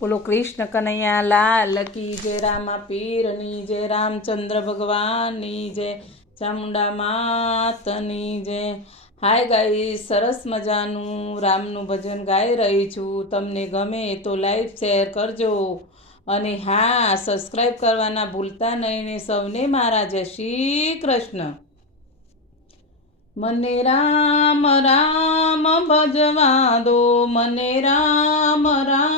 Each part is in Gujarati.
બોલો કૃષ્ણ કનૈયા લાલ કી જય રામા પીરની જય રામચંદ્ર ભગવાનની જય, ચામુંડા માતની જય. હાય ગાઈ સરસ મજાનું રામનું ભજન ગાઈ રહી છું. તમને ગમે તો લાઈવ શેર કરજો. અને હા, સબસ્ક્રાઈબ કરવાના ભૂલતા નહીં ને સૌને મારા જય શ્રી કૃષ્ણ. મને રામ રામ ભજવા દો. મને રામ રામ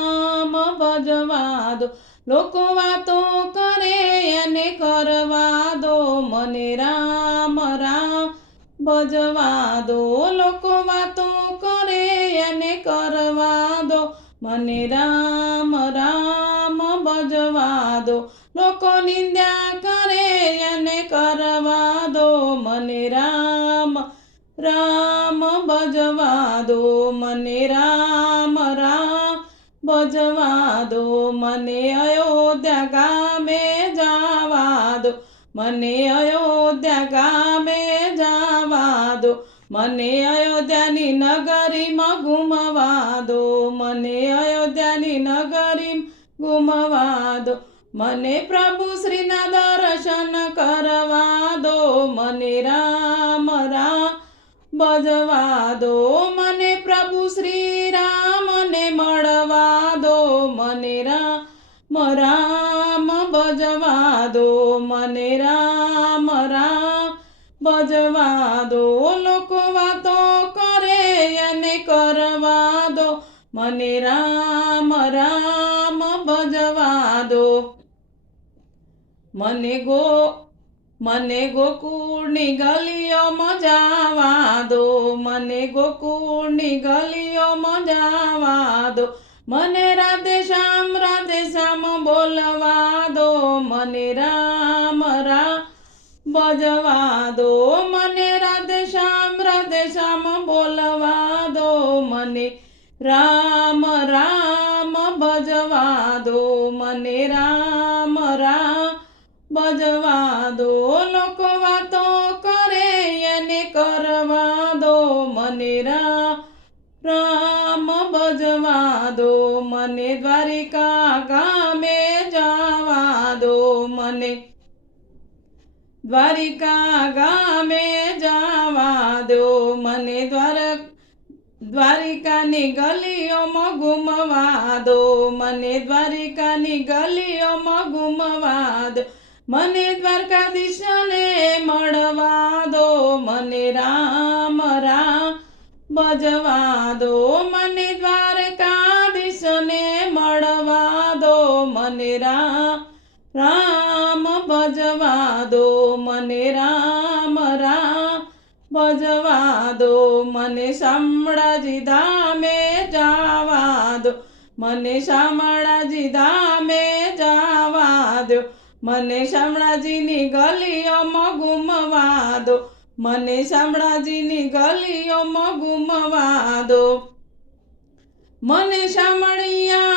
દો લોકો વાતો કરે અને કરવા દો. મને રામ રામ ભજવા દો. લોકો વાતો કરે અને કરવા દો. મને રામ રામ ભજવા દો. લોકો નિંદ્યા કરે અને કરવા દો. મને રામ રામ ભજવા દો. મને રામ ભજવા દો, મને અયોધ્યા ગામે જવા દો, મને અયોધ્યા ગામે જવા દો, મને અયોધ્યાની નગરીમાં ગુમવા દો, મને અયોધ્યાની નગરી ગુમવા દો, મને પ્રભુ શ્રીના દર્શન કરવા દો, મને રામ રામ ભજવા દો મને રામ રામ ભજવા દો, મને રામ રામ ભજવા દો. લોકો વાતો કરે અને કરવા દો. મને રામ રામ ભજવા દો. મને ગો, મને ગોકુળની ગલીઓ મજાવા દો. મને ગોકુળની ગલીઓ મજાવા દો. મને રાધે શ્યામ રાધે શ્યામ બોલવા દો, મને રામ રા બજવા દો. મને રાધે શ્યામ રાધે શ્યામ બોલવા દો, મને રામ રામ બજવા દો, મને રામ રામ બજવા દો. મને દ્વારિકા ગામે જવા દો મને. દ્વારિકા ગામે જવા દો મને. દ્વારક દ્વારિકાની ગલીઓમાં ગુમવા દો મને. દ્વારિકાની ગલીઓમાં ગુમવા દો મને. દ્વારકાધીશને મળવા દો મને. રામ રામ ભજવા દો રામ રામ ભજવા દો મને રામ રામ ભજવા દો મને શામળાજી ધામે જાવા દો મને શામળાજી ધામે જાવા દો મને શામળાજીની ગલીઓમાં ગુમવા દો મને શામળાજીની ગલીઓમાં ગુમવા દો મને શામળિયાને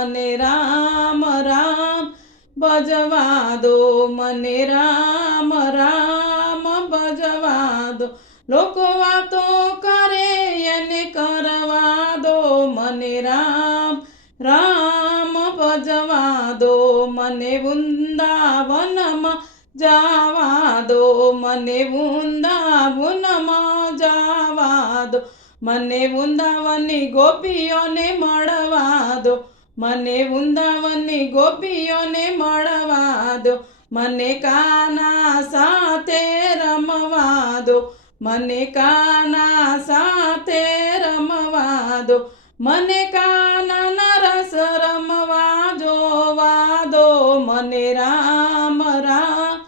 મને રામ રામ, ભજવા દો. મને રામ રામ, ભજવા દો. લોકો વાતો કરે, એને કરવા દો. મને રામ રામ, ભજવા દો. મને વૃંદાવનમાં જાવા દો. મને વૃંદાવનમાં જાવા દો. મને વૃંદાવનની ગોપીઓને મળવા દો. મને વૃંદાવનની ગોપીઓને મળવા દો. મને કાના સાથે રમવા દો. મને કાના સાથે રમવા દો. મને કાના રસ રમવા જોવા દો. મને રામ રામ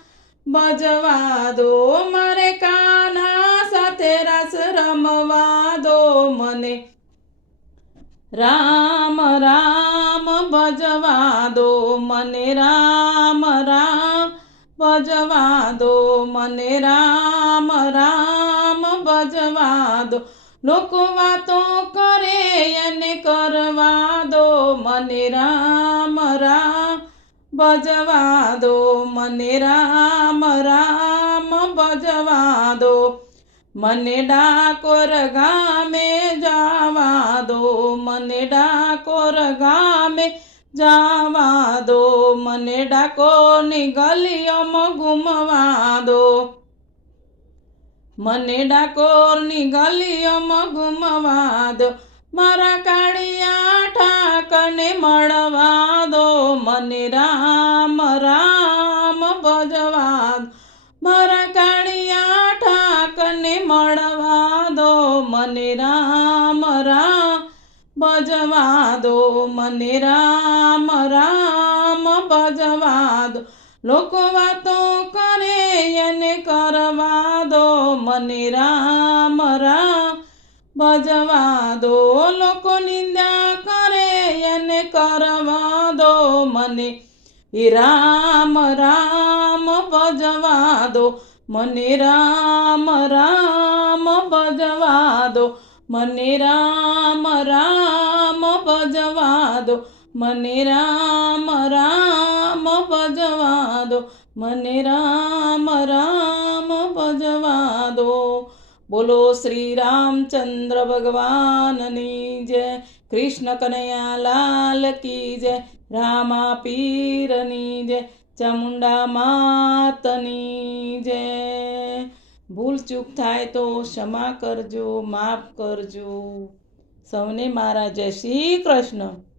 ભજવા દો. મારે કાના સાથે રસ રમવા દો. મને રામ રામ દો મને રામ રામ, ભજવા દો મને રામ રામ, ભજવા દો. લોકો વાતો કરે અને કરવા દો મને રામ રામ, ભજવા દો મને રામ રામ, ભજવા દો. મને ડાકોર ગામે જવા દો, મને ડાકોર ગામે જવા દો મને ડાકોરની ગલીઓમાં ગુમવા દો મને ડાકોરની ગલીઓમાં ગુમવા દો મારા કાળિયા ઠાકને મળવા દો મને રામ રામ ભજવા દો મારા કાળિયા ઠાકને મળવા દો મને રામ ભજવા દો મને રામ રામ ભજવા દો લોકો વાતો કરે, એને કરવા દો મને રામ રામ ભજવા દો લોકો નિંદા કરે, એને કરવા દો મને રામ રામ ભજવા દો મને રામ રામ ભજવા દો મને રામ રામ ભજવા દો. મને રામ રામ ભજવા દો. મને રામ રામ ભજવા દો. બોલો શ્રી રામચંદ્ર ભગવાનની જય. કૃષ્ણ કનૈયા લાલ કી જય. રામા પીરની જય. ચામુંડા માતની જય. ભૂલ ચૂક થાય તો ક્ષમા કરજો માફ કરજો. સૌને મારા જય શ્રી કૃષ્ણ.